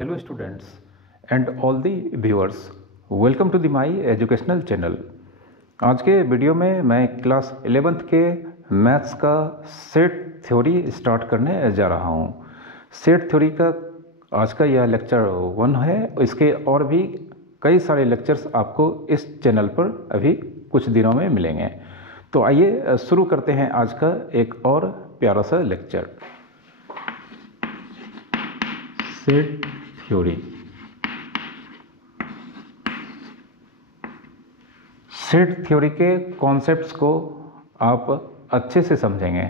Hello students and all the viewers, welcome to the my educational channel। आज के video में मैं class 11th के मैथ्स का सेट थ्योरी स्टार्ट करने जा रहा हूँ। सेट थ्योरी का आज का यह लेक्चर 1 है। इसके और भी कई सारे लेक्चर्स आपको इस चैनल पर अभी कुछ दिनों में मिलेंगे। तो आइए शुरू करते हैं आज का एक और प्यारा सा lecture, set theory. Set theory के कॉन्सेप्ट्स को आप अच्छे से समझेंगे,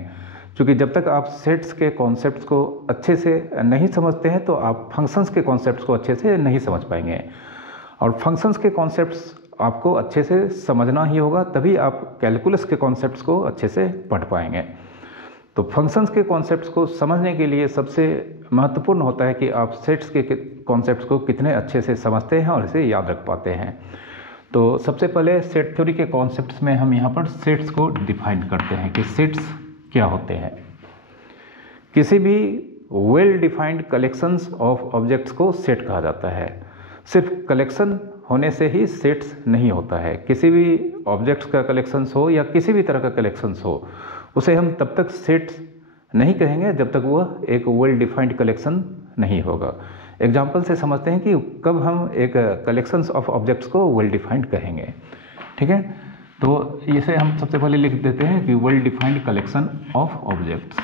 क्योंकि जब तक आप सेट्स के कॉन्सेप्ट्स को अच्छे से नहीं समझते हैं तो आप फंक्शंस के कॉन्सेप्ट्स को अच्छे से नहीं समझ पाएंगे। और फंक्शंस के कॉन्सेप्ट्स आपको अच्छे से समझना ही होगा, तभी आप कैलकुलस के कॉन्सेप्ट्स को अच्छे से पढ़ पाएंगे। तो फंक्शंस के कॉन्सेप्ट्स को समझने के लिए सबसे महत्वपूर्ण होता है कि आप सेट्स के कॉन्सेप्ट्स को कितने अच्छे से समझते हैं और इसे याद रख पाते हैं। तो सबसे पहले सेट थ्योरी के कॉन्सेप्ट्स में हम यहाँ पर सेट्स को डिफाइन करते हैं कि सेट्स क्या होते हैं। किसी भी well defined collections of objects को सेट कहा जाता है। सिर्फ कलेक्शन होने से ही सेट्स नहीं होता है। किसी भी ऑब्जेक्ट्स का कलेक्शंस हो या किसी भी तरह का कलेक्शंस हो, उसे हम तब तक सेट्स नहीं कहेंगे जब तक वह एक वेल डिफाइंड कलेक्शन नहीं होगा। एग्जाम्पल से समझते हैं कि कब हम एक कलेक्शंस ऑफ ऑब्जेक्ट्स को वेल डिफाइंड कहेंगे। ठीक है, तो इसे हम सबसे पहले लिख देते हैं कि well defined collection of objects,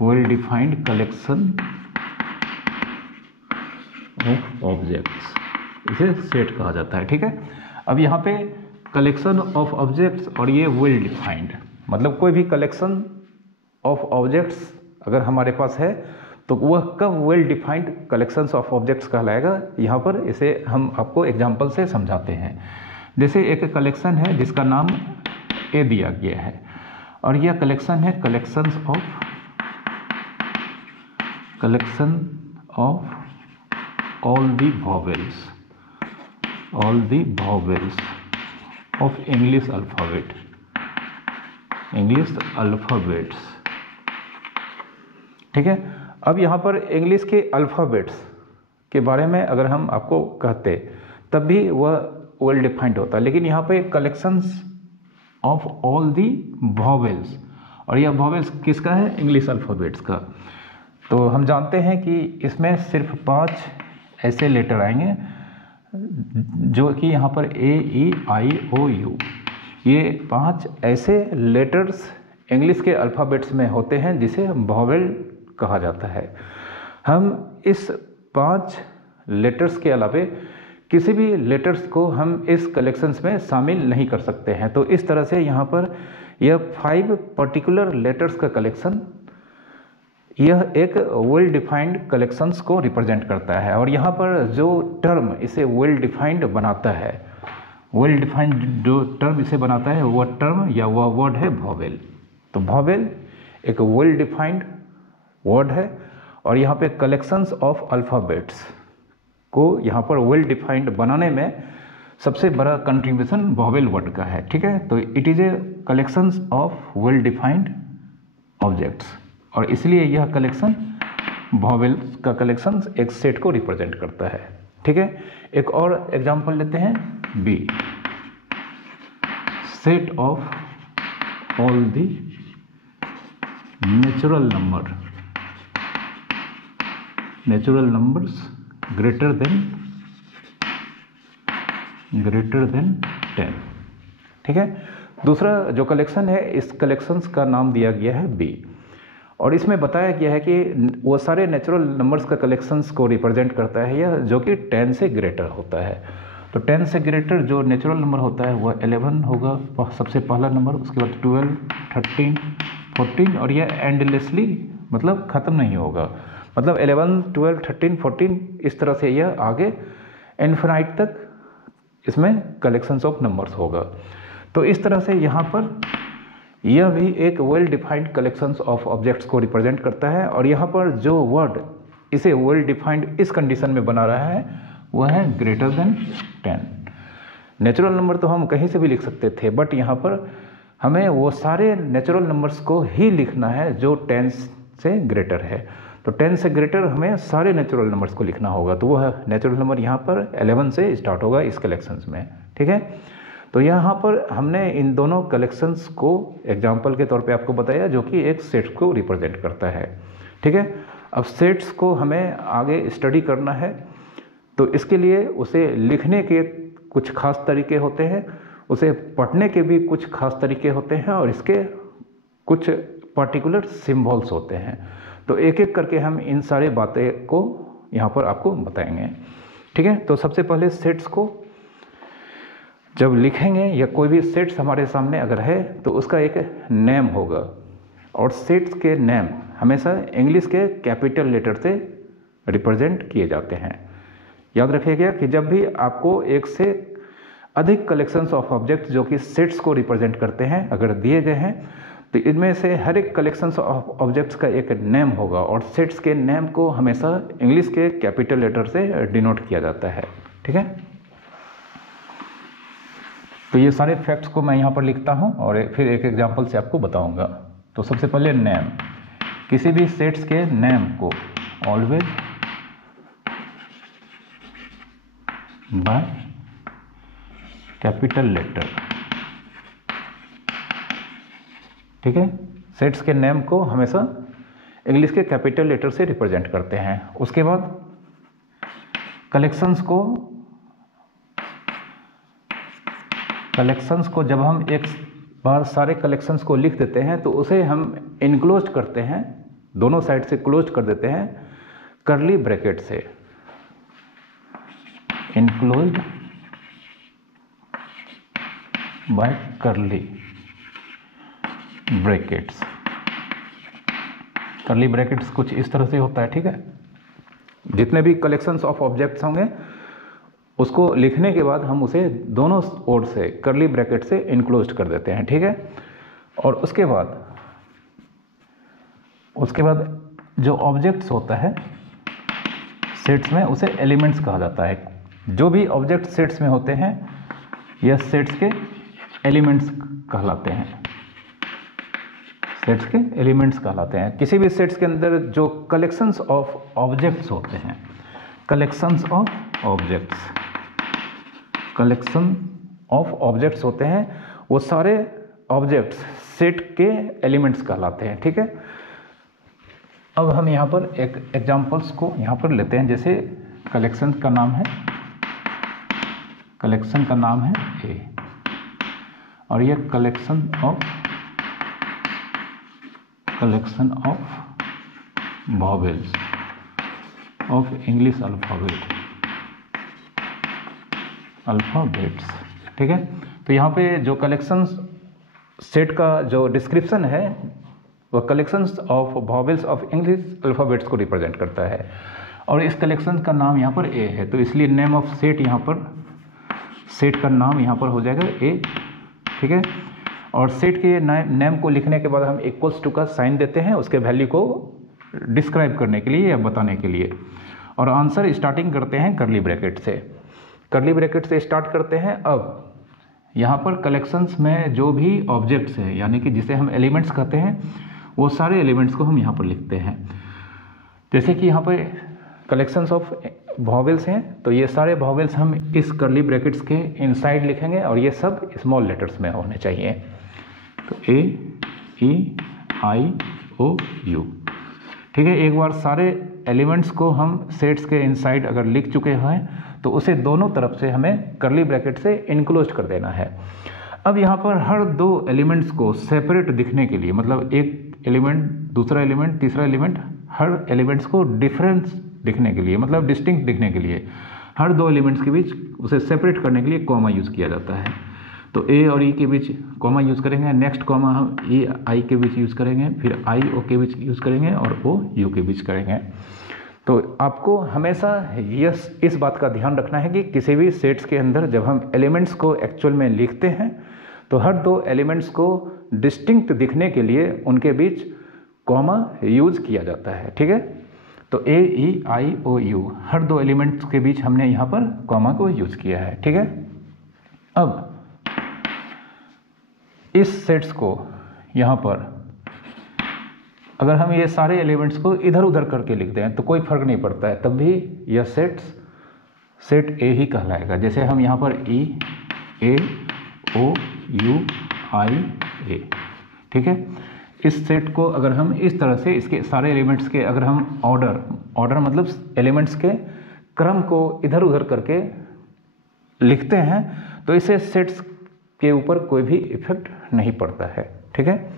well defined collection of objects, इसे सेट कहा जाता है। ठीक है, अब यहाँ पे कलेक्शन ऑफ ऑब्जेक्ट्स और ये वेल डिफाइंड, मतलब कोई भी कलेक्शन ऑफ ऑब्जेक्ट्स अगर हमारे पास है तो वह कब well defined collections of objects कहलाएगा। यहाँ पर इसे हम आपको एग्जांपल से समझाते हैं। जैसे एक कलेक्शन है जिसका नाम ए दिया गया है और यह कलेक्शन है collection of all the vowels of English alphabets. ठीक है, अब यहाँ पर इंग्लिश के अल्फ़ाबेट्स के बारे में अगर हम आपको कहते तब भी वह वेल डिफाइंड होता, लेकिन यहाँ पे collections of all the vowels, और यह वॉवेल्स किसका है? इंग्लिश अल्फ़ाबेट्स का। तो हम जानते हैं कि इसमें सिर्फ 5 ऐसे लेटर आएंगे जो कि यहाँ पर A-E-I-O-U, ये 5 ऐसे लेटर्स इंग्लिश के अल्फ़ाबेट्स में होते हैं जिसे वॉवेल कहा जाता है। हम इस 5 लेटर्स के अलावे किसी भी लेटर्स को हम इस कलेक्शंस में शामिल नहीं कर सकते हैं। तो इस तरह से यहाँ पर यह 5 पर्टिकुलर लेटर्स का कलेक्शन, यह एक वेल डिफाइंड कलेक्शंस को रिप्रेजेंट करता है। और यहाँ पर जो टर्म इसे वेल डिफाइंड बनाता है, वेल डिफाइंड जो टर्म इसे बनाता है वह टर्म या वह वर्ड है वॉवेल। तो वॉवेल एक वेल डिफाइंड वर्ड है और यहाँ पे कलेक्शंस ऑफ अल्फ़ाबेट्स को यहाँ पर वेल डिफाइंड बनाने में सबसे बड़ा कंट्रीब्यूशन वॉवेल वर्ड का है। ठीक है, तो it is a collections of well defined objects, और इसलिए यह कलेक्शन वॉवेल का कलेक्शन एक सेट को रिप्रेजेंट करता है। ठीक है, एक और एग्जांपल लेते हैं, B, set of all the natural numbers greater than 10। ठीक है, दूसरा जो कलेक्शन है इस कलेक्शंस का नाम दिया गया है बी, और इसमें बताया गया है कि वो सारे नेचुरल नंबर्स का कलेक्शंस को रिप्रेजेंट करता है यह, जो कि 10 से ग्रेटर होता है। तो 10 से ग्रेटर जो नेचुरल नंबर होता है वह 11 होगा सबसे पहला नंबर, उसके बाद 12, 13, 14, और यह एंडलेसली मतलब ख़त्म नहीं होगा, मतलब 11, 12, 13, 14 इस तरह से यह आगे इन्फिनाइट तक इसमें कलेक्शंस ऑफ नंबर्स होगा। तो इस तरह से यहाँ पर यह भी एक well defined collections of objects को रिप्रेजेंट करता है। और यहाँ पर जो वर्ड इसे वेल डिफाइंड इस कंडीशन में बना रहा है वह है ग्रेटर देन 10। नेचुरल नंबर तो हम कहीं से भी लिख सकते थे, बट यहाँ पर हमें वो सारे नेचुरल नंबर्स को ही लिखना है जो 10 से ग्रेटर है। तो 10 से ग्रेटर हमें सारे नेचुरल नंबर्स को लिखना होगा, तो वह नेचुरल नंबर यहाँ पर 11 से स्टार्ट होगा इस कलेक्शंस में, ठीक है। तो यहाँ पर हमने इन दोनों कलेक्शंस को एग्जाम्पल के तौर पे आपको बताया, जो कि एक सेट को रिप्रेजेंट करता है, ठीक है। अब सेट्स को हमें आगे स्टडी करना है, तो इसके लिए उसे लिखने के कुछ खास तरीके होते हैं, उसे पढ़ने के भी कुछ खास तरीके होते हैं, और इसके कुछ पर्टिकुलर सिंबल्स होते हैं। तो एक एक करके हम इन सारे बातें को यहाँ पर आपको बताएंगे, ठीक है। तो सबसे पहले सेट्स को जब लिखेंगे या कोई भी सेट्स हमारे सामने अगर है तो उसका एक नेम होगा, और सेट्स के नेम हमेशा इंग्लिश के कैपिटल लेटर से रिप्रेजेंट किए जाते हैं। याद रखिएगा कि जब भी आपको एक से अधिक कलेक्शंस ऑफ ऑब्जेक्ट्स जो कि सेट्स को रिप्रेजेंट करते हैं अगर दिए गए हैं, तो इनमें से हर एक कलेक्शंस ऑफ ऑब्जेक्ट्स का एक नेम होगा, और सेट्स के नेम को हमेशा इंग्लिश के कैपिटल लेटर से डिनोट किया जाता है, ठीक है। तो ये सारे फैक्ट्स को मैं यहाँ पर लिखता हूँ और फिर एक एग्जांपल से आपको बताऊँगा। तो सबसे पहले नेम, किसी भी सेट्स के नेम को ऑलवेज बाय कैपिटल लेटर, ठीक है। सेट्स के नेम को हमेशा इंग्लिश के कैपिटल लेटर से रिप्रेजेंट करते हैं। उसके बाद कलेक्शंस को जब हम एक बार सारे कलेक्शंस को लिख देते हैं तो उसे हम इनक्लोज करते हैं, दोनों साइड से क्लोज कर देते हैं कर्ली ब्रैकेट से, enclose by curly brackets. Curly brackets कुछ इस तरह से होता है, ठीक है। जितने भी कलेक्शंस ऑफ ऑब्जेक्ट्स होंगे उसको लिखने के बाद हम उसे दोनों ओर से कर्ली ब्रैकेट से इनक्लोज कर देते हैं, ठीक है। और उसके बाद जो ऑब्जेक्ट्स होता है सेट्स में उसे एलिमेंट्स कहा जाता है। जो भी ऑब्जेक्ट सेट्स में होते हैं यह सेट्स के एलिमेंट्स कहलाते हैं, सेट्स के एलिमेंट्स कहलाते हैं। किसी भी सेट्स के अंदर जो कलेक्शंस ऑफ ऑब्जेक्ट्स होते हैं, कलेक्शन ऑफ ऑब्जेक्ट्स होते हैं, वो सारे ऑब्जेक्ट्स सेट के एलिमेंट्स कहलाते हैं, ठीक है। अब हम यहाँ पर एक एग्जांपल्स को यहाँ पर लेते हैं। जैसे कलेक्शन का नाम है ए, और ये collection of vowels of English alphabets, ठीक है। तो यहाँ पे जो कलेक्शंस सेट का जो डिस्क्रिप्शन है वह collections of vowels of English alphabets को रिप्रेजेंट करता है, और इस कलेक्शन का नाम यहाँ पर ए है, तो इसलिए नेम ऑफ सेट यहाँ पर, सेट का नाम यहाँ पर हो जाएगा ए, ठीक है। और सेट के नेम को लिखने के बाद हम इक्वल्स टू का साइन देते हैं उसके वैल्यू को डिस्क्राइब करने के लिए या बताने के लिए, और आंसर स्टार्टिंग करते हैं कर्ली ब्रैकेट से, स्टार्ट करते हैं। अब यहाँ पर कलेक्शंस में जो भी ऑब्जेक्ट्स हैं यानी कि जिसे हम एलिमेंट्स कहते हैं, वो सारे एलिमेंट्स को हम यहाँ पर लिखते हैं। जैसे कि यहाँ पर कलेक्शंस ऑफ वॉवेल्स हैं, तो ये सारे वॉवेल्स हम इस कर्ली ब्रैकेट्स के इनसाइड लिखेंगे, और ये सब स्मॉल लेटर्स में होने चाहिए। तो ए ई आई ओ यू, ठीक है। एक बार सारे एलिमेंट्स को हम सेट्स के इनसाइड अगर लिख चुके हैं तो उसे दोनों तरफ से हमें कर्ली ब्रैकेट से इनक्लोज कर देना है। अब यहाँ पर हर दो एलिमेंट्स को सेपरेट दिखने के लिए, मतलब एक एलिमेंट, दूसरा एलिमेंट, तीसरा एलिमेंट, हर एलिमेंट्स को डिफरेंस दिखने के लिए, मतलब डिस्टिंक्ट दिखने के लिए, हर दो एलिमेंट्स के बीच उसे सेपरेट करने के लिए कॉमा यूज़ किया जाता है। तो ए और ई के बीच कॉमा यूज़ करेंगे, नेक्स्ट कॉमा हम ए आई के बीच यूज़ करेंगे, फिर आई ओ के बीच यूज़ करेंगे, और ओ यू के बीच करेंगे। तो आपको हमेशा इस बात का ध्यान रखना है कि किसी भी सेट्स के अंदर जब हम एलिमेंट्स को एक्चुअल में लिखते हैं तो हर दो एलिमेंट्स को डिस्टिंक्ट दिखने के लिए उनके बीच कॉमा यूज़ किया जाता है, ठीक है। तो ए ई आई ओ यू हर दो एलिमेंट्स के बीच हमने यहाँ पर कॉमा को यूज़ किया है, ठीक है। अब इस सेट्स को यहाँ पर अगर हम ये सारे एलिमेंट्स को इधर उधर करके लिखते हैं तो कोई फर्क नहीं पड़ता है, तब भी यह सेट ए ही कहलाएगा। जैसे हम यहाँ पर ई ए ओ यू आई ए, ठीक है, इस सेट को अगर हम इस तरह से इसके सारे एलिमेंट्स के अगर हम ऑर्डर मतलब एलिमेंट्स के क्रम को इधर उधर करके लिखते हैं तो इसे सेट्स के ऊपर कोई भी इफेक्ट नहीं पड़ता है, ठीक है।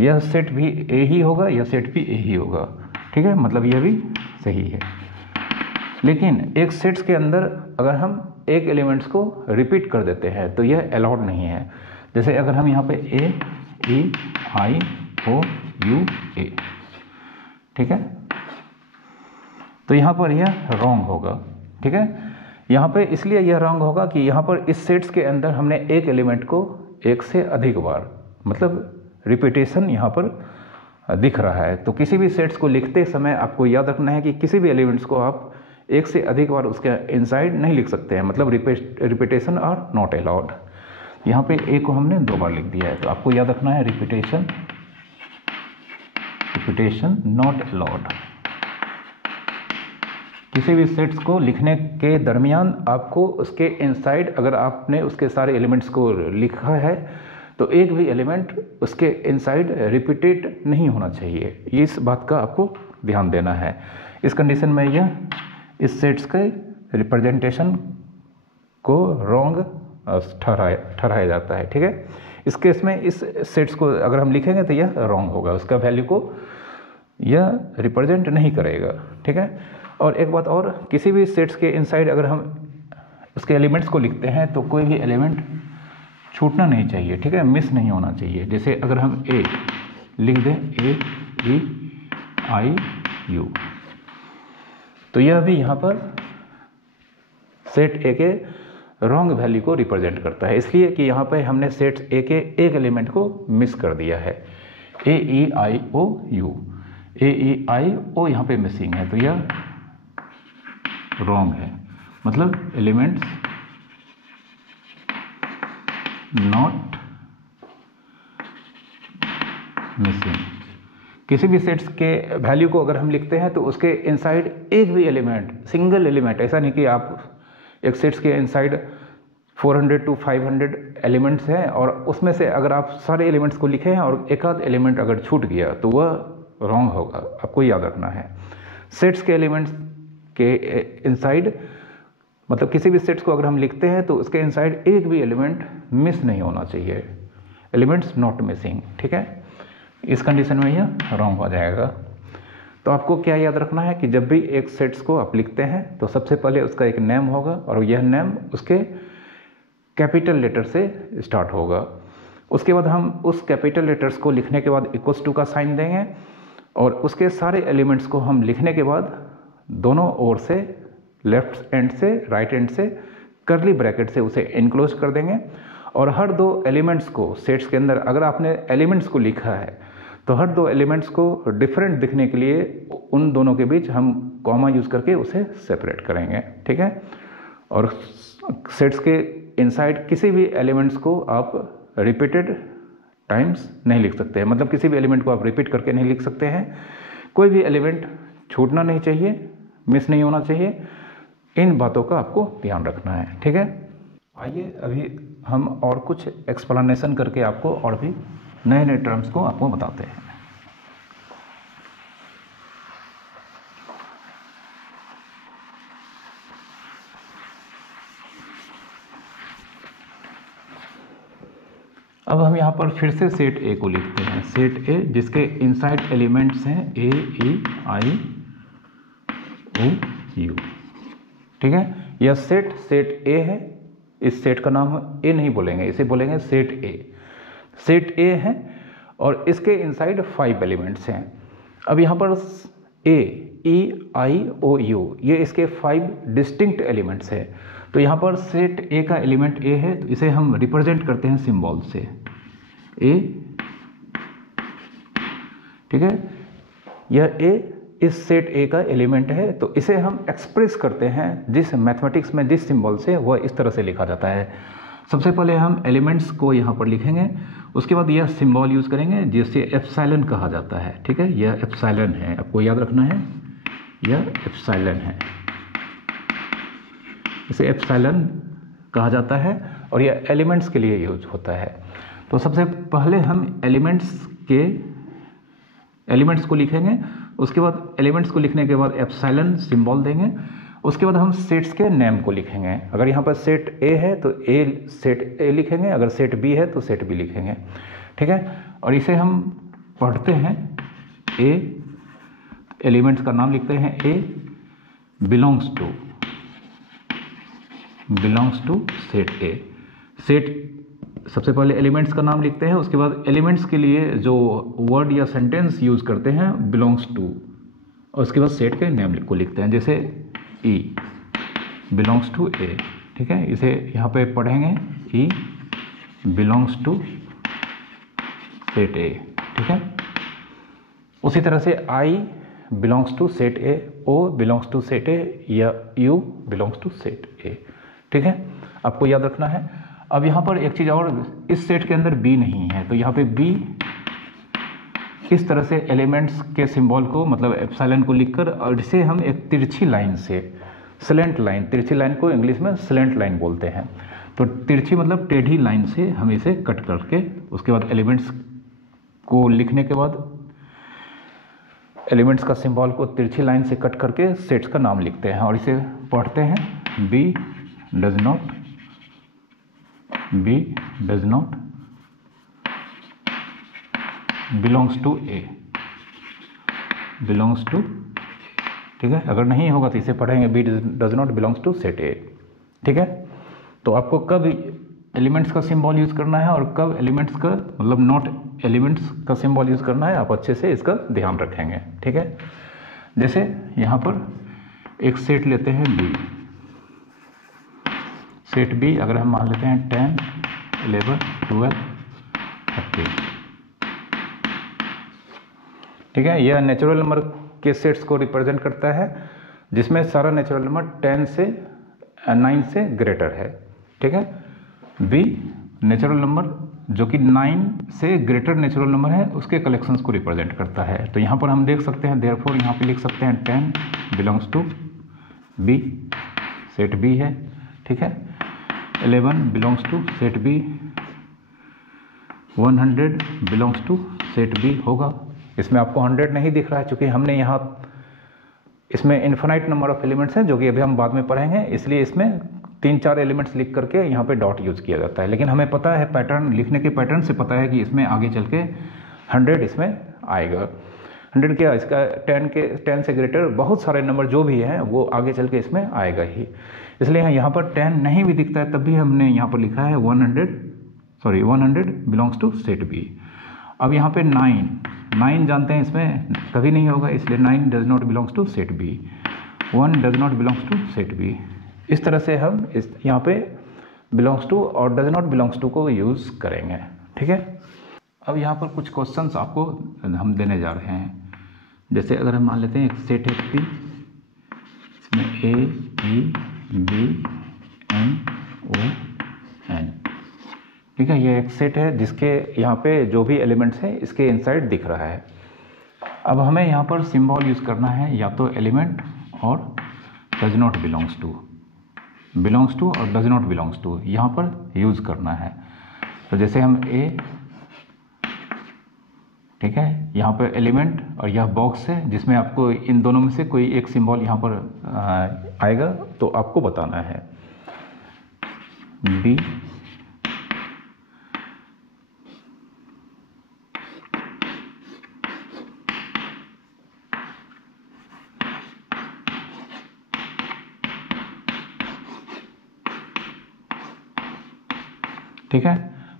यह सेट भी ए ही होगा, यह सेट भी ए ही होगा, ठीक है, मतलब यह भी सही है। लेकिन एक सेट्स के अंदर अगर हम एक एलिमेंट्स को रिपीट कर देते हैं तो यह अलाउड नहीं है। जैसे अगर हम यहाँ पे ए ई आई ओ यू ए, ठीक है, तो यहाँ पर यह रॉन्ग होगा, ठीक है। यहाँ पे इसलिए यह रॉन्ग होगा कि यहाँ पर इस सेट्स के अंदर हमने एक एलिमेंट को एक से अधिक बार मतलब रिपीटेशन यहाँ पर दिख रहा है। तो किसी भी सेट्स को लिखते समय आपको याद रखना है कि किसी भी एलिमेंट्स को आप एक से अधिक बार उसके इनसाइड नहीं लिख सकते हैं, मतलब रिपीटेशन आर नॉट अलाउड। यहाँ पे ए को हमने 2 बार लिख दिया है, तो आपको याद रखना है रिपीटेशन नॉट अलाउड। किसी भी सेट्स को लिखने के दरमियान आपको उसके इनसाइड अगर आपने उसके सारे एलिमेंट्स को लिखा है तो एक भी एलिमेंट उसके इनसाइड रिपीटेड नहीं होना चाहिए, इस बात का आपको ध्यान देना है। इस कंडीशन में यह इस सेट्स के रिप्रेजेंटेशन को रॉन्ग ठहराया जाता है, ठीक है। इस केस में इस सेट्स को अगर हम लिखेंगे तो यह रॉन्ग होगा, उसका वैल्यू को यह रिप्रेजेंट नहीं करेगा, ठीक है। और एक बात और, किसी भी सेट्स के इनसाइड अगर हम उसके एलिमेंट्स को लिखते हैं तो कोई भी एलिमेंट छूटना नहीं चाहिए, ठीक है, मिस नहीं होना चाहिए। जैसे अगर हम ए लिख दें ए ई आई यू, तो यह भी यहाँ पर सेट ए के रॉन्ग वैल्यू को रिप्रेजेंट करता है, इसलिए कि यहाँ पे हमने सेट ए के एक एलिमेंट को मिस कर दिया है। ए ई आई ओ यू, ए ई आई ओ यहाँ पे मिसिंग है, तो यह रॉन्ग है, मतलब एलिमेंट्स नॉट मिसिंग। किसी भी सेट्स के वैल्यू को अगर हम लिखते हैं तो उसके इनसाइड एक भी एलिमेंट, सिंगल एलिमेंट, ऐसा नहीं कि आप एक सेट्स के इनसाइड 400 to 500 एलिमेंट्स हैं और उसमें से अगर आप सारे एलिमेंट्स को लिखे हैं और एक आध एलिमेंट अगर छूट गया तो वह रॉन्ग होगा, आपको याद रखना है। सेट्स के एलिमेंट्स के इनसाइड मतलब किसी भी सेट्स को अगर हम लिखते हैं तो उसके इनसाइड एक भी एलिमेंट मिस नहीं होना चाहिए, एलिमेंट्स नॉट मिसिंग, ठीक है। इस कंडीशन में यह रॉन्ग हो जाएगा। तो आपको क्या याद रखना है कि जब भी एक सेट्स को आप लिखते हैं तो सबसे पहले उसका एक नेम होगा और यह नेम उसके कैपिटल लेटर से स्टार्ट होगा। उसके बाद हम उस कैपिटल लेटर्स को लिखने के बाद इक्वल्स टू का साइन देंगे और उसके सारे एलिमेंट्स को हम लिखने के बाद दोनों ओर से, लेफ्ट एंड से राइट एंड से कर्ली ब्रैकेट से उसे इनक्लोज कर देंगे और हर 2 एलिमेंट्स को सेट्स के अंदर अगर आपने एलिमेंट्स को लिखा है तो हर 2 एलिमेंट्स को डिफरेंट दिखने के लिए उन दोनों के बीच हम कॉमा यूज़ करके उसे सेपरेट करेंगे, ठीक है। और सेट्स के इनसाइड किसी भी एलिमेंट्स को आप रिपीटेड टाइम्स नहीं लिख सकते हैं, मतलब किसी भी एलिमेंट को आप रिपीट करके नहीं लिख सकते हैं। कोई भी एलिमेंट छूटना नहीं चाहिए, मिस नहीं होना चाहिए, इन बातों का आपको ध्यान रखना है, ठीक है। आइए अभी हम और कुछ एक्सप्लेनेशन करके आपको और भी नए नए टर्म्स को आपको बताते हैं। अब हम यहाँ पर फिर से सेट ए को लिखते हैं, सेट ए जिसके इनसाइड एलिमेंट्स हैं ए ई आई ओ यू, ठीक है। यह सेट ए है, इस सेट का नाम ए नहीं बोलेंगे, इसे बोलेंगे सेट ए। सेट ए है और इसके इनसाइड 5 एलिमेंट्स हैं। अब यहाँ पर ए ई आई ओ यू ये इसके 5 डिस्टिंक्ट एलिमेंट्स हैं। तो यहाँ पर सेट ए का एलिमेंट ए है तो इसे हम रिप्रेजेंट करते हैं सिंबल से ए, ठीक है। यह ए इस सेट ए का एलिमेंट है तो इसे हम एक्सप्रेस करते हैं जिस मैथमेटिक्स में जिस सिंबल से वह इस तरह से लिखा जाता है। सबसे पहले हम एलिमेंट्स को यहाँ पर लिखेंगे, उसके बाद यह सिंबल यूज़ करेंगे जिसे एप्सिलॉन कहा जाता है। ठीक है, यह एप्सिलॉन है, आपको याद रखना है, यह एप्सिलॉन है, इसे एप्सिलॉन कहा जाता है और यह एलिमेंट्स के लिए यूज होता है। तो सबसे पहले हम एलिमेंट्स को लिखेंगे, उसके बाद एलिमेंट्स को लिखने के बाद एप्सिलॉन सिंबल देंगे, उसके बाद हम सेट्स के नेम को लिखेंगे। अगर यहाँ पर सेट ए है तो सेट ए लिखेंगे, अगर सेट बी है तो सेट बी लिखेंगे। ठीक है, और इसे हम पढ़ते हैं ए, एलिमेंट्स का नाम लिखते हैं A belongs to set A. Set सबसे पहले एलिमेंट्स का नाम लिखते हैं, उसके बाद एलिमेंट्स के लिए जो वर्ड या सेंटेंस यूज करते हैं बिलोंग्स टू, और उसके बाद सेट के नेम को लिखते हैं, जैसे ई बिलोंग्स टू ए। ठीक है, इसे यहाँ पे पढ़ेंगे E belongs to set A. ठीक है, उसी तरह से I belongs to set A, O belongs to set A, या U belongs to set A. ठीक है, आपको याद रखना है। अब यहाँ पर एक चीज़ और, इस सेट के अंदर बी नहीं है, तो यहाँ पे बी इस तरह से एलिमेंट्स के सिंबल को, मतलब एप्सिलॉन को लिखकर, और इसे हम एक तिरछी लाइन से, स्लेंट लाइन, तिरछी लाइन को इंग्लिश में स्लेंट लाइन बोलते हैं। तो तिरछी मतलब टेढ़ी लाइन से हम इसे कट करके, उसके बाद एलिमेंट्स को लिखने के बाद एलिमेंट्स का सिंबल को तिरछी लाइन से कट करके सेट्स का नाम लिखते हैं और इसे पढ़ते हैं B does not belongs to A, belongs to. ठीक है, अगर नहीं होगा तो इसे पढ़ेंगे B does not belongs to set A. ठीक है, तो आपको कब एलिमेंट्स का सिंबल यूज करना है और कब एलिमेंट्स का, मतलब नॉट एलिमेंट्स का सिंबल यूज करना है, आप अच्छे से इसका ध्यान रखेंगे। ठीक है, जैसे यहाँ पर एक सेट लेते हैं बी, सेट बी अगर हम मान लेते हैं 10, 11, 12, 13। ठीक है, यह नेचुरल नंबर के सेट्स को रिप्रेजेंट करता है जिसमें सारा नेचुरल नंबर 9 से ग्रेटर है। ठीक है, बी नेचुरल नंबर जो कि 9 से ग्रेटर नेचुरल नंबर है उसके कलेक्शंस को रिप्रेजेंट करता है। तो यहाँ पर हम देख सकते हैं, देयरफॉर यहाँ पे लिख सकते हैं 10 belongs to B, set B है। ठीक है, 11 belongs to set B, 100 belongs to set B होगा। इसमें आपको 100 नहीं दिख रहा है क्योंकि हमने यहाँ, इसमें इन्फिनाइट नंबर ऑफ एलिमेंट्स हैं जो कि अभी हम बाद में पढ़ेंगे, इसलिए इसमें 3-4 एलिमेंट्स लिख करके यहाँ पे डॉट यूज किया जाता है। लेकिन हमें पता है पैटर्न, लिखने के पैटर्न से पता है कि इसमें आगे चल के 100 इसमें आएगा। 100 क्या, इसका 10 से ग्रेटर बहुत सारे नंबर जो भी हैं वो आगे चल के इसमें आएगा ही, इसलिए यहाँ पर 10 नहीं भी दिखता है तब भी हमने यहाँ पर लिखा है 100 बिलोंग्स टू सेट बी। अब यहाँ पे 9 जानते हैं इसमें कभी नहीं होगा, इसलिए 9 does not belongs to set B, 1 does not belongs to set B. इस तरह से हम इस यहाँ पे बिलोंग्स टू और डज नॉट बिलोंग्स टू को यूज़ करेंगे। ठीक है, अब यहाँ पर कुछ क्वेश्चंस आपको हम देने जा रहे हैं। जैसे अगर हम मान लेते हैं एक सेट है पी, इसमें A B B N O N. ठीक है, ये एक सेट है जिसके यहाँ पे जो भी एलिमेंट्स हैं इसके इनसाइड दिख रहा है। अब हमें यहाँ पर सिंबल यूज़ करना है, या तो एलिमेंट और डज नॉट बिलोंग्स टू और डज नॉट बिलोंग्स टू यहाँ पर यूज़ करना है। तो जैसे हम ए, ठीक है, यहाँ पर एलिमेंट और यह बॉक्स है जिसमें आपको इन दोनों में से कोई एक सिंबल यहाँ पर आएगा तो आपको बताना है। बी ठीक है,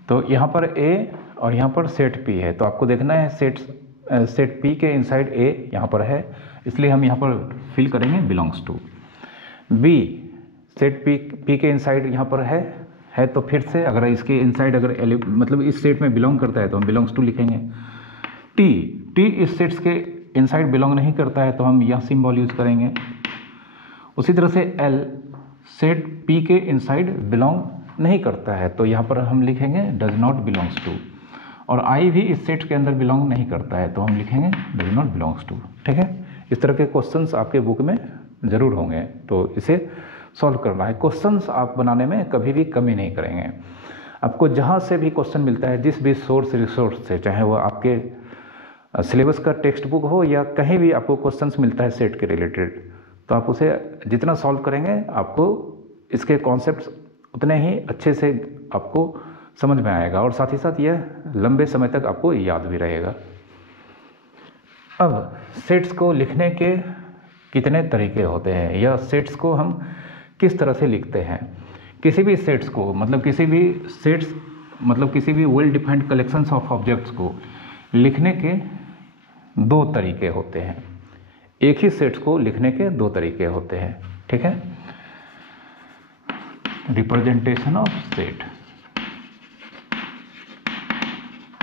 तो यहाँ पर ए और यहाँ पर सेट पी है, तो आपको देखना है सेट पी के इनसाइड ए यहाँ पर है, इसलिए हम यहाँ पर फिल करेंगे belongs to. B set P के इनसाइड यहाँ पर है तो फिर से अगर इसके इनसाइड अगर मतलब इस सेट में बिलोंग करता है तो हम बिलोंग्स टू लिखेंगे। टी इस सेट्स के इनसाइड बिलोंग नहीं करता है तो हम यह सिंबल यूज करेंगे। उसी तरह से एल सेट पी के इनसाइड बिलोंग नहीं करता है, तो यहाँ पर हम लिखेंगे डज नॉट बिलोंग्स टू। और आई भी इस सेट के अंदर बिलोंग नहीं करता है, तो हम लिखेंगे डज नॉट बिलोंग्स टू। ठीक है, इस तरह के क्वेश्चंस आपके बुक में ज़रूर होंगे, तो इसे सॉल्व करना है। क्वेश्चंस आप बनाने में कभी भी कमी नहीं करेंगे। आपको जहाँ से भी क्वेश्चन मिलता है, जिस भी रिसोर्स से, चाहे वो आपके सिलेबस का टेक्स्ट बुक हो या कहीं भी आपको क्वेश्चंस मिलता है सेट के रिलेटेड, तो आप उसे जितना सॉल्व करेंगे आपको इसके कॉन्सेप्ट्स उतने ही अच्छे से आपको समझ में आएगा, और साथ ही साथ यह लंबे समय तक आपको याद भी रहेगा। अब सेट्स को लिखने के कितने तरीके होते हैं, या सेट्स को हम किस तरह से लिखते हैं। किसी भी सेट्स को मतलब किसी भी well defined collections of objects को लिखने के दो तरीके होते हैं। एक ही सेट्स को लिखने के दो तरीके होते हैं। ठीक है, representation of set,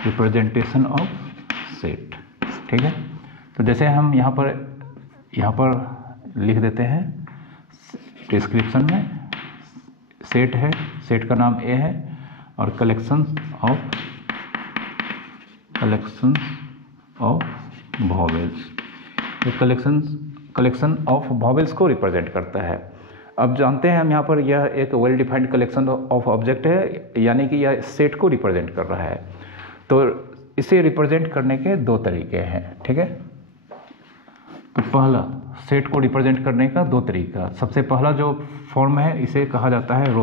representation of set. ठीक है, तो जैसे हम यहाँ पर लिख देते हैं डिस्क्रिप्शन में, सेट है, सेट का नाम ए है, और कलेक्शंस ऑफ वॉवेल्स, ये कलेक्शन ऑफ वॉवेल्स को रिप्रेजेंट करता है। अब जानते हैं हम यहाँ पर यह एक well defined collection of object है, यानी कि यह सेट को रिप्रेजेंट कर रहा है। तो इसे रिप्रेजेंट करने के दो तरीके हैं। ठीक है, तो पहला, सेट को रिप्रेजेंट करने का दो तरीका। सबसे पहला जो फॉर्म है इसे कहा जाता है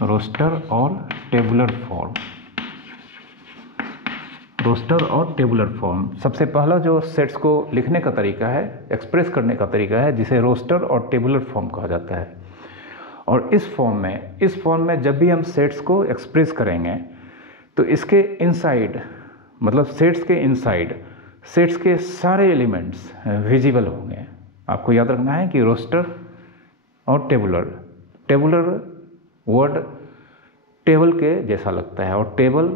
रोस्टर और टेबुलर फॉर्म। रोस्टर और टेबुलर फॉर्म, सबसे पहला जो सेट्स को लिखने का तरीका है, एक्सप्रेस करने का तरीका है, जिसे रोस्टर और टेबुलर फॉर्म कहा जाता है। और इस फॉर्म में जब भी हम सेट्स को एक्सप्रेस करेंगे तो इसके इनसाइड, मतलब सेट्स के इनसाइड, सेट्स के सारे एलिमेंट्स विजिबल होंगे। आपको याद रखना है कि रोस्टर और टेबुलर वर्ड टेबल के जैसा लगता है, और टेबल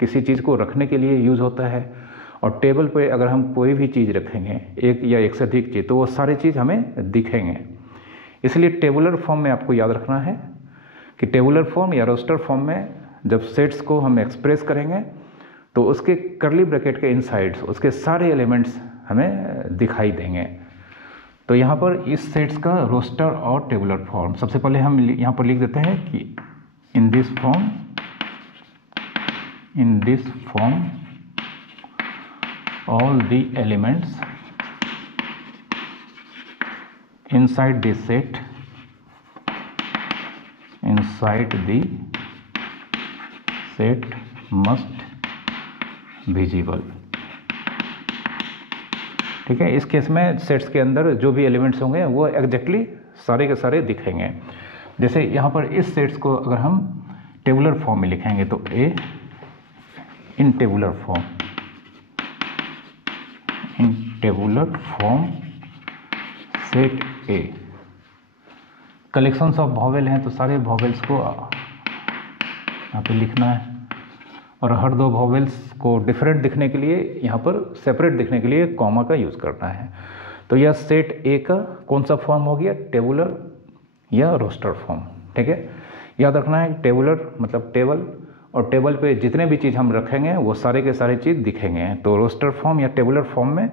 किसी चीज़ को रखने के लिए यूज़ होता है, और टेबल पे अगर हम कोई भी चीज़ रखेंगे, एक या एक से अधिक चीज़, तो वो सारी चीज़ हमें दिखेंगे। इसलिए टेबुलर फॉर्म में आपको याद रखना है कि टेबुलर फॉर्म या रोस्टर फॉर्म में जब सेट्स को हम एक्सप्रेस करेंगे तो उसके कर्ली ब्रैकेट के इनसाइड्स, उसके सारे एलिमेंट्स हमें दिखाई देंगे। तो यहाँ पर इस सेट्स का रोस्टर और टेबुलर फॉर्म, सबसे पहले हम यहाँ पर लिख देते हैं कि in this form all the elements inside the set must visible। ठीक है, इस केस में सेट्स के अंदर जो भी एलिमेंट्स होंगे वो एग्जैक्टली सारे के सारे दिखेंगे। जैसे यहाँ पर इस सेट्स को अगर हम टेबुलर फॉर्म में लिखेंगे तो A in tabular form set A. Collections of vowel हैं तो सारे वॉवेल्स को यहाँ पे लिखना है, और हर दो वॉवेल्स को डिफरेंट दिखने के लिए, यहाँ पर सेपरेट दिखने के लिए कॉमा का यूज़ करना है। तो यह सेट ए का कौन सा फॉर्म हो गया, टेबुलर या रोस्टर फॉर्म। ठीक है, याद रखना है टेबुलर मतलब टेबल, और टेबल पे जितने भी चीज़ हम रखेंगे वो सारे के सारे चीज़ दिखेंगे। तो रोस्टर फॉर्म या टेबुलर फॉर्म में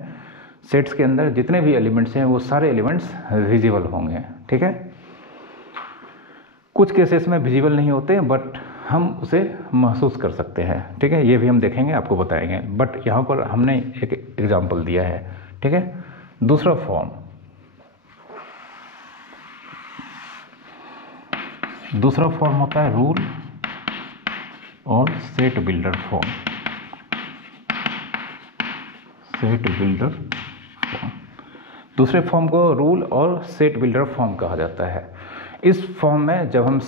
सेट्स के अंदर जितने भी एलिमेंट्स हैं वो सारे एलिमेंट्स विजिबल होंगे। ठीक है, कुछ केसेस में विजिबल नहीं होते, बट हम उसे महसूस कर सकते हैं। ठीक है, ये भी हम देखेंगे, आपको बताएंगे, बट यहाँ पर हमने एक एग्जाम्पल दिया है। ठीक है, दूसरा फॉर्म होता है रूल और सेट बिल्डर फॉर्म। दूसरे फॉर्म को रूल और सेट बिल्डर फॉर्म कहा जाता है। इस फॉर्म में जब हम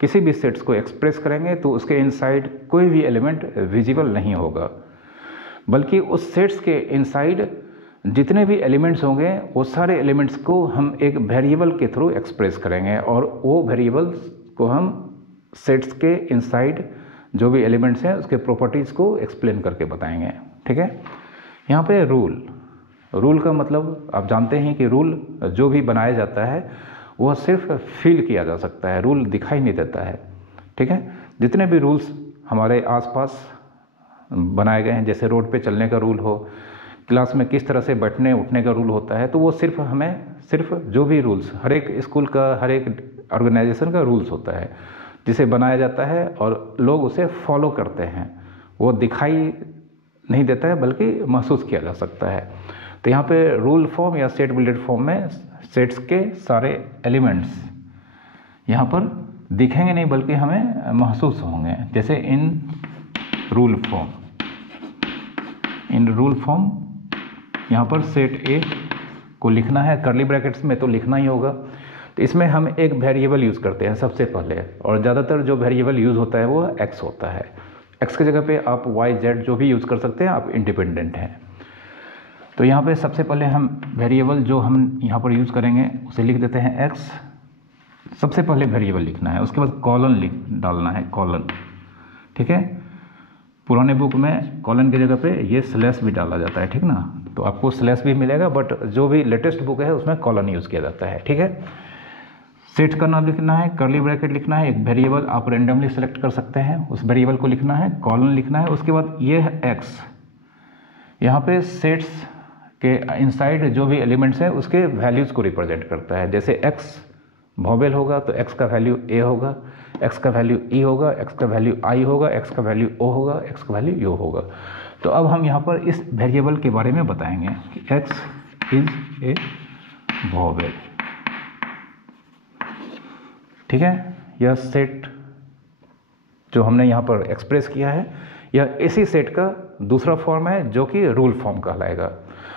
किसी भी सेट्स को एक्सप्रेस करेंगे तो उसके इनसाइड कोई भी एलिमेंट विजिबल नहीं होगा, बल्कि उस सेट्स के इनसाइड जितने भी एलिमेंट्स होंगे वो सारे एलिमेंट्स को हम एक वेरिएबल के थ्रू एक्सप्रेस करेंगे, और वो वेरिएबल्स को हम सेट्स के इनसाइड जो भी एलिमेंट्स हैं उसके प्रॉपर्टीज़ को एक्सप्लेन करके बताएंगे। ठीक है, यहाँ पे रूल का मतलब आप जानते हैं कि रूल जो भी बनाया जाता है वह सिर्फ फील किया जा सकता है, रूल दिखाई नहीं देता है। ठीक है, जितने भी रूल्स हमारे आसपास बनाए गए हैं, जैसे रोड पे चलने का रूल हो, क्लास में किस तरह से बैठने उठने का रूल होता है, तो वो सिर्फ हमें सिर्फ जो भी रूल्स हर एक स्कूल का, हर एक ऑर्गेनाइजेशन का रूल्स होता है जिसे बनाया जाता है और लोग उसे फॉलो करते हैं, वो दिखाई नहीं देता है बल्कि महसूस किया जा सकता है। तो यहाँ पे रूल फॉर्म या सेट बिल्डेड फॉर्म में सेट्स के सारे एलिमेंट्स यहाँ पर दिखेंगे नहीं बल्कि हमें महसूस होंगे। जैसे इन रूल फॉर्म यहाँ पर सेट ए को लिखना है, करली ब्रैकेट्स में तो लिखना ही होगा। तो इसमें हम एक वेरिएबल यूज़ करते हैं सबसे पहले, और ज़्यादातर जो वेरिएबल यूज़ होता है वो एक्स होता है। एक्स की जगह पे आप वाई जेड जो भी यूज़ कर सकते हैं, आप इंडिपेंडेंट हैं। तो यहाँ पे सबसे पहले हम वेरिएबल जो हम यहाँ पर यूज़ करेंगे उसे लिख देते हैं एक्स। सबसे पहले वेरिएबल लिखना है, उसके बाद कॉलन डालना है, कॉलन। ठीक है, पुराने बुक में कॉलन की जगह पे ये स्लैश भी डाला जाता है, ठीक ना, तो आपको स्लैश भी मिलेगा, बट जो भी लेटेस्ट बुक है उसमें कॉलन यूज़ किया जाता है। ठीक है, सेट का नाम लिखना है, करली ब्रैकेट लिखना है, एक वेरिएबल आप रेंडमली सेलेक्ट कर सकते हैं, उस वेरिएबल को लिखना है, कॉलन लिखना है। उसके बाद ये है एक्स, यहाँ पे सेट्स के इनसाइड जो भी एलिमेंट्स हैं उसके वैल्यूज़ को रिप्रेजेंट करता है। जैसे एक्स वॉवेल होगा तो एक्स का वैल्यू ए होगा, एक्स का वैल्यू ई होगा, एक्स का वैल्यू आई होगा, एक्स का वैल्यू ओ होगा, एक्स का वैल्यू यू होगा। तो अब हम यहाँ पर इस वेरिएबल के बारे में बताएंगे कि एक्स इज ए वॉवेल। ठीक है, यह सेट जो हमने यहाँ पर एक्सप्रेस किया है यह इसी सेट का दूसरा फॉर्म है जो कि रूल फॉर्म कहलाएगा।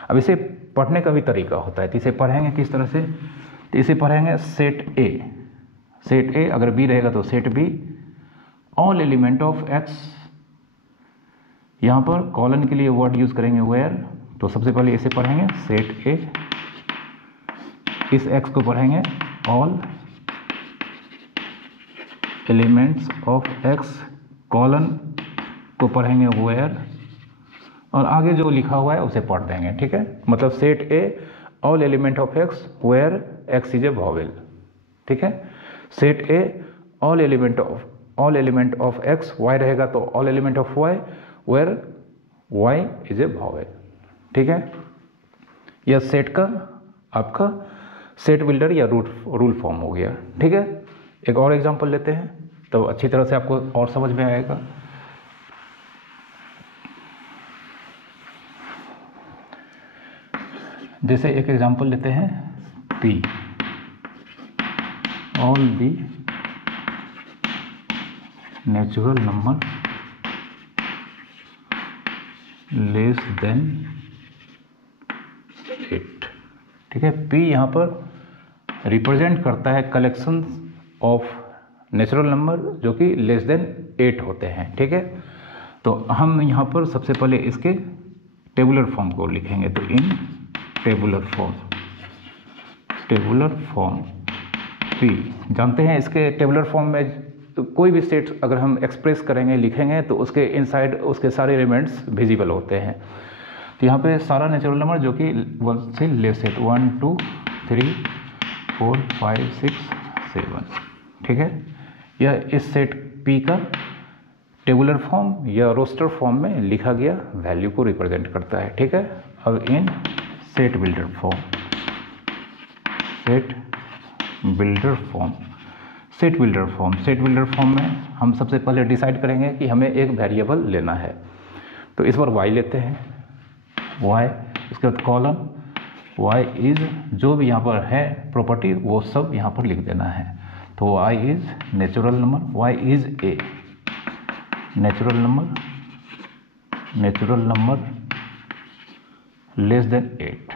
अब इसे पढ़ने का भी तरीका होता है, तो इसे पढ़ेंगे किस तरह से, तो इसे पढ़ेंगे सेट ए। सेट ए अगर बी रहेगा तो set B, all element of X, यहाँ पर कॉलन के लिए वर्ड यूज करेंगे वेयर। तो सबसे पहले इसे पढ़ेंगे सेट ए, इस एक्स को पढ़ेंगे all elements of x, colon को पढ़ेंगे वेयर, और आगे जो लिखा हुआ है उसे पढ़ देंगे। ठीक है, मतलब set A all element of X where X is a vowel. ठीक है, set A all element of X, Y रहेगा तो all element of Y where Y is a vowel. ठीक है, यह सेट का आपका सेट बिल्डर या रूल फॉर्म हो गया। ठीक है, एक और एग्जांपल लेते हैं तो अच्छी तरह से आपको और समझ में आएगा। जैसे एक एग्जांपल लेते हैं, P all the natural number less than 8। ठीक है, P यहाँ पर रिप्रेजेंट करता है कलेक्शन ऑफ नेचुरल नंबर जो कि लेस देन 8 होते हैं। ठीक है, तो हम यहाँ पर सबसे पहले इसके टेबुलर फॉर्म को लिखेंगे। तो इन टेबुलर फॉर्म P, जानते हैं इसके टेबुलर फॉर्म में तो कोई भी सेट अगर हम एक्सप्रेस करेंगे, लिखेंगे, तो उसके इनसाइड उसके सारे एलिमेंट्स विजिबल होते हैं। तो यहाँ पे सारा नेचुरल नंबर जो कि 1 से लेस है, 1 2 3 4 5 6 7। ठीक है, यह इस सेट P का टेबुलर फॉर्म या रोस्टर फॉर्म में लिखा गया वैल्यू को रिप्रेजेंट करता है। ठीक है, अब इन सेट बिल्डर फॉर्म में हम सबसे पहले डिसाइड करेंगे कि हमें एक वेरिएबल लेना है। तो इस बार y लेते हैं, y, उसके बाद कॉलम y इज जो भी यहाँ पर है प्रॉपर्टी वो सब यहाँ पर लिख देना है। तो y is natural number, y is a natural number less than 8,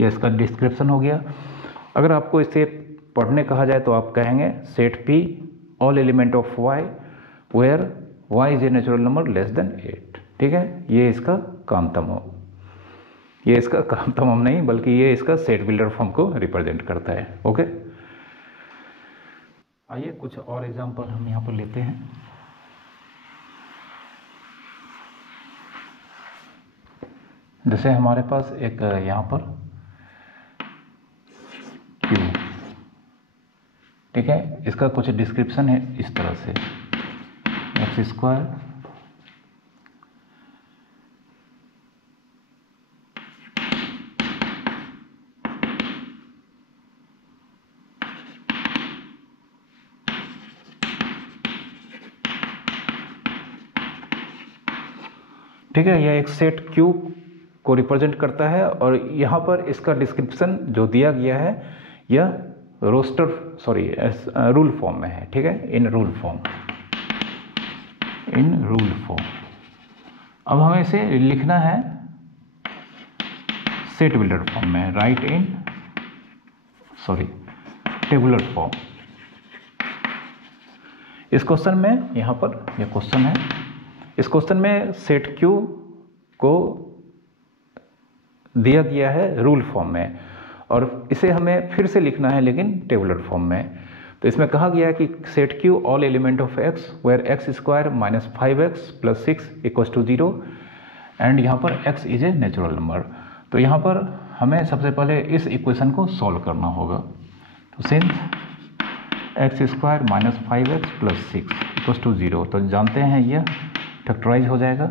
ये इसका डिस्क्रिप्शन हो गया। अगर आपको इसे पढ़ने कहा जाए तो आप कहेंगे set P all element of y where y is a natural number less than 8। ठीक है, ये इसका काम तमाम नहीं बल्कि ये इसका सेट बिल्डर फॉर्म को रिप्रेजेंट करता है। ओके, आइए कुछ और एग्जांपल हम यहाँ पर लेते हैं। जैसे हमारे पास एक यहाँ पर ठीक है। इसका कुछ डिस्क्रिप्शन है इस तरह से, एक्स स्क्वायर ठीक है, यह एक सेट Q को रिप्रेजेंट करता है और यहाँ पर इसका डिस्क्रिप्शन जो दिया गया है यह रूल फॉर्म में है, ठीक है, इन रूल फॉर्म। अब हमें इसे लिखना है सेट बिल्डर फॉर्म में, राइट इन टेबुलर फॉर्म। इस क्वेश्चन में यहाँ पर यह क्वेश्चन है, इस क्वेश्चन में सेट Q को दिया गया है रूल फॉर्म में और इसे हमें फिर से लिखना है लेकिन टेबुलर फॉर्म में। तो इसमें कहा गया है कि set Q all element of x where x square minus 5x plus 6 equals to 0 and यहाँ पर x is a natural number. तो यहाँ पर हमें सबसे पहले इस इक्वेशन को सॉल्व करना होगा। तो since x square minus 5x plus 6 equals to 0, तो जानते हैं यह फैक्टराइज हो जाएगा,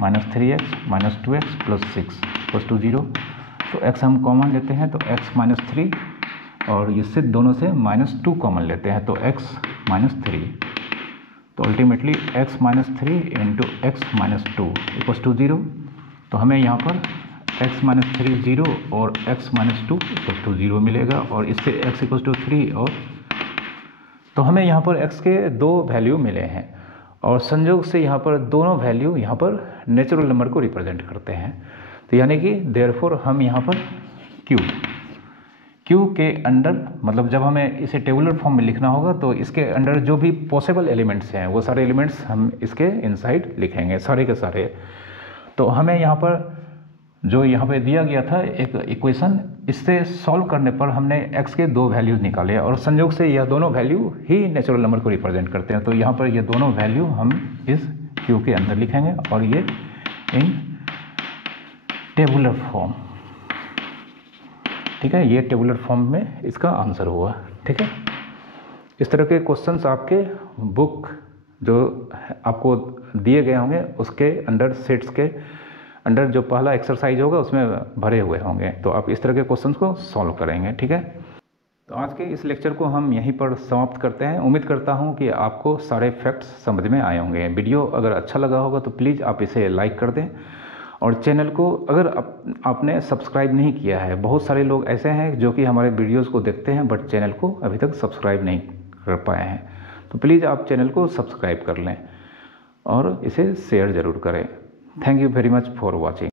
minus 3x minus 2x plus 6 equals to 0। तो x हम कॉमन लेते हैं तो x माइनस 3 और इससे दोनों से माइनस 2 कॉमन लेते हैं तो x माइनस 3। तो ultimately x minus 3 into X minus 2 equals to 0। तो हमें यहाँ पर x माइनस 3 0 और x माइनस 2 इक्वल्स टू 0 मिलेगा और इससे x इक्वल्स टू 3 और तो हमें यहाँ पर x के दो वैल्यू मिले हैं और संयोग से यहाँ पर दोनों वैल्यू यहाँ पर नेचुरल नंबर को रिप्रेजेंट करते हैं। तो यानी कि देयरफॉर हम यहाँ पर Q के अंडर, मतलब जब हमें इसे टेबुलर फॉर्म में लिखना होगा तो इसके अंडर जो भी पॉसिबल एलिमेंट्स हैं वो सारे एलिमेंट्स हम इसके इनसाइड लिखेंगे, सारे के सारे। तो हमें यहाँ पर जो यहाँ पे दिया गया था एक इक्वेशन, इससे सॉल्व करने पर हमने x के दो वैल्यूज निकाले और संयोग से यह दोनों वैल्यू ही नेचुरल नंबर को रिप्रेजेंट करते हैं। तो यहाँ पर ये दोनों वैल्यू हम इस Q के अंदर लिखेंगे और ये इन टेबुलर फॉर्म, ठीक है, ये टेबुलर फॉर्म में इसका आंसर हुआ, ठीक है। इस तरह के क्वेश्चंस आपके बुक जो आपको दिए गए होंगे उसके अंडर, सेट्स के अंडर जो पहला एक्सरसाइज होगा उसमें भरे हुए होंगे, तो आप इस तरह के क्वेश्चंस को सॉल्व करेंगे, ठीक है। तो आज के इस लेक्चर को हम यहीं पर समाप्त करते हैं। उम्मीद करता हूं कि आपको सारे फैक्ट्स समझ में आए होंगे। वीडियो अगर अच्छा लगा होगा तो प्लीज़ आप इसे लाइक कर दें और चैनल को अगर आपने सब्सक्राइब नहीं किया है, बहुत सारे लोग ऐसे हैं जो कि हमारे वीडियोज़ को देखते हैं बट चैनल को अभी तक सब्सक्राइब नहीं कर पाए हैं, तो प्लीज़ आप चैनल को सब्सक्राइब कर लें और इसे शेयर ज़रूर करें। Thank you very much for watching.